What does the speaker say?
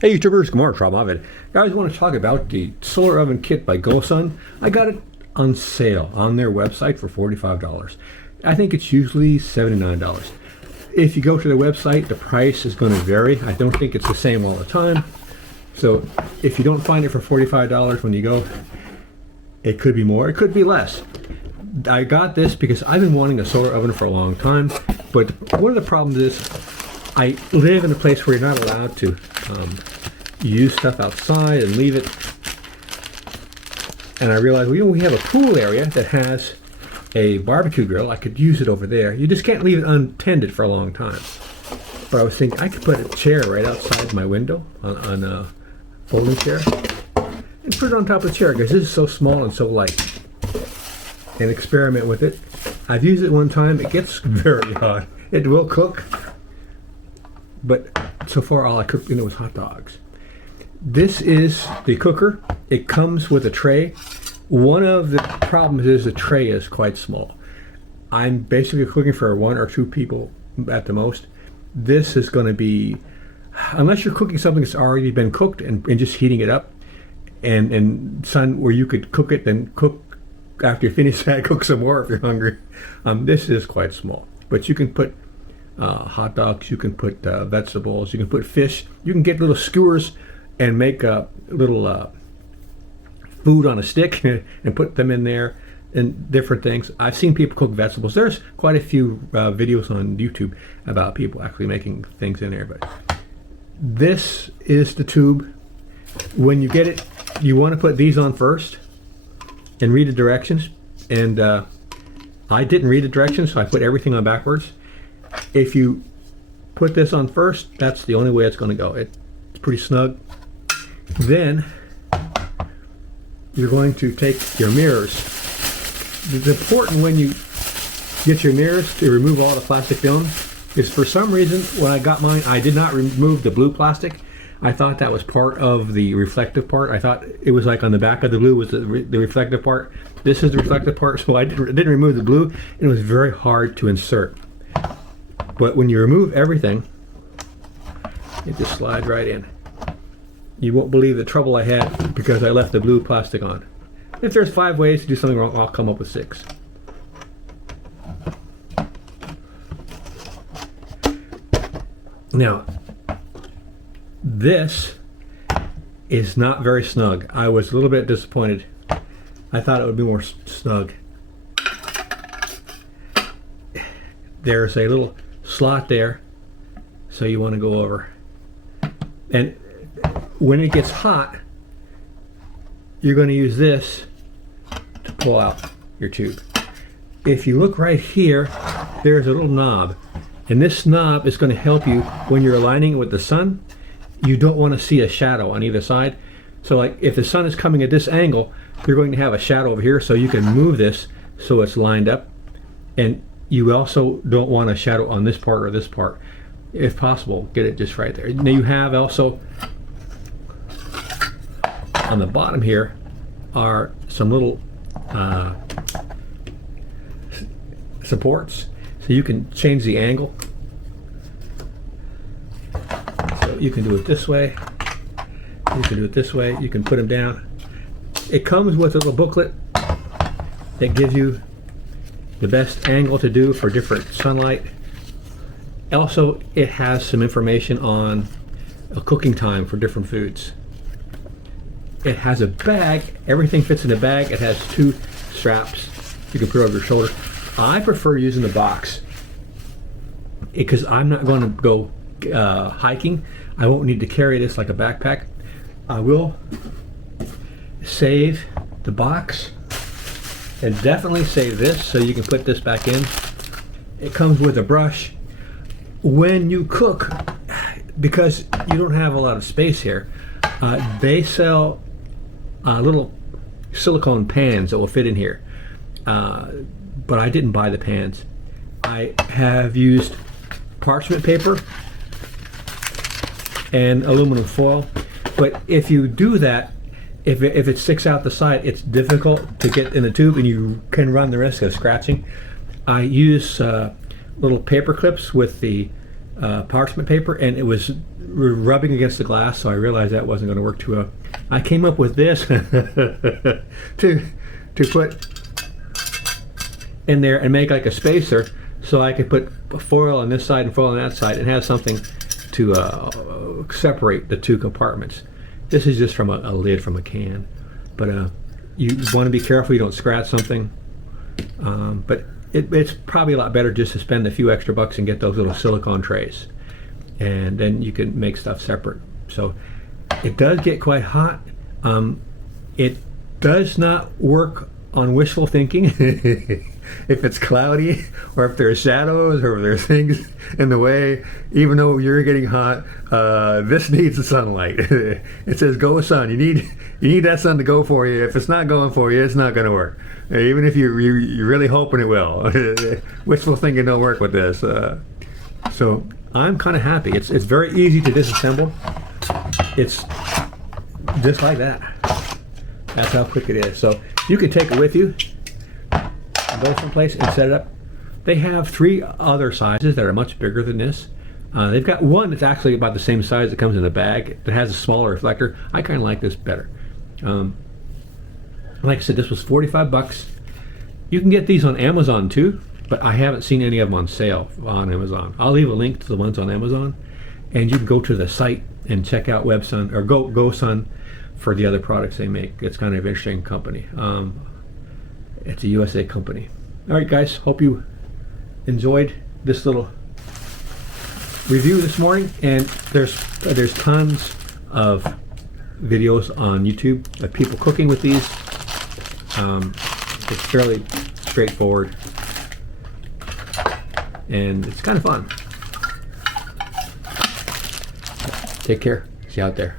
Hey YouTubers, good morning, Robb. Guys, I want to talk about the solar oven kit by GoSun. I got it on sale on their website for $45. I think it's usually $79. If you go to their website, the price is going to vary. I don't think it's the same all the time. So if you don't find it for $45 when you go, it could be more, it could be less. I got this because I've been wanting a solar oven for a long time, but one of the problems is I live in a place where you're not allowed to use stuff outside and leave it. And I realized, well, we have a pool area that has a barbecue grill. I could use it over there. You just can't leave it untended for a long time. But I was thinking I could put a chair right outside my window on a folding chair and put it on top of the chair because this is so small and so light. And experiment with it. I've used it one time. It gets very hot. It will cook. But so far all I cooked in it was hot dogs. This is the cooker. It comes with a tray. One of the problems is the tray is quite small. I'm basically cooking for 1 or 2 people at the most. This is going to be, unless you're cooking something that's already been cooked and just heating it up, and where you could cook it, then cook after you finish that, cook some more if you're hungry. This is quite small, but you can put hot dogs, you can put vegetables, you can put fish, you can get little skewers and make a little food on a stick and put them in there and different things. I've seen people cook vegetables. There's quite a few videos on YouTube about people actually making things in there, but this is the tube. When you get it, you want to put these on first and read the directions, and I didn't read the directions, so I put everything on backwards. If you put this on first, that's the only way it's going to go. It's pretty snug. Then you're going to take your mirrors. It's important when you get your mirrors to remove all the plastic film. Is for some reason when I got mine, I did not remove the blue plastic. I thought that was part of the reflective part. I thought it was like on the back of the blue was the reflective part. This is the reflective part, so I didn't remove the blue, and it was very hard to insert. But when you remove everything, it just slides right in. You won't believe the trouble I had because I left the blue plastic on. If there's 5 ways to do something wrong, I'll come up with 6. Now, this is not very snug. I was a little bit disappointed. I thought it would be more snug. There's a little slot there, so you want to go over. And when it gets hot, you're going to use this to pull out your tube. If you look right here, there's a little knob, and this knob is going to help you when you're aligning it with the sun. You don't want to see a shadow on either side. So like if the sun is coming at this angle, you're going to have a shadow over here, so you can move this so it's lined up. And you also don't want a shadow on this part or this part. If possible, get it just right there. Now you have also on the bottom here are some little supports, so you can change the angle. So you can do it this way, you can do it this way, you can put them down. It comes with a little booklet that gives you the best angle to do for different sunlight. Also, it has some information on a cooking time for different foods. It has a bag. Everything fits in a bag. It has 2 straps you can put over your shoulder. I prefer using the box because I'm not going to go hiking. I won't need to carry this like a backpack. I will save the box and definitely save this so you can put this back in. It comes with a brush. When you cook, because you don't have a lot of space here, they sell little silicone pans that will fit in here. But I didn't buy the pans. I have used parchment paper and aluminum foil. But if you do that, if it sticks out the side, it's difficult to get in the tube and you can run the risk of scratching. I use little paper clips with the parchment paper, and it was rubbing against the glass, so I realized that wasn't going to work too well. I came up with this to put in there and make like a spacer, so I could put foil on this side and foil on that side and have something to separate the two compartments. This is just from a lid from a can, but you want to be careful you don't scratch something. But it's probably a lot better just to spend a few extra bucks and get those little silicone trays, and then you can make stuff separate. So it does get quite hot. It does not work on wishful thinking. If it's cloudy, or if there's shadows, or if there's things in the way, even though you're getting hot, this needs the sunlight. It says go sun. You need that sun to go for you. If it's not going for you, it's not going to work. Even if you're really hoping it will. Wishful thinking don't work with this. So I'm kind of happy. It's very easy to disassemble. It's just like that. That's how quick it is. So you can take it with you, go someplace and set it up. They have 3 other sizes that are much bigger than this. They've got one that's actually about the same size that comes in the bag that has a smaller reflector. I kind of like this better. Like I said, this was 45 bucks. You can get these on Amazon too, but I haven't seen any of them on sale on Amazon. I'll leave a link to the ones on Amazon, and you can go to the site and check out GoSun or GoSun for the other products they make. It's kind of an interesting company. It's a USA company. All right, guys, hope you enjoyed this little review this morning. And there's tons of videos on YouTube of people cooking with these. It's fairly straightforward, and it's kind of fun. Take care. See you out there.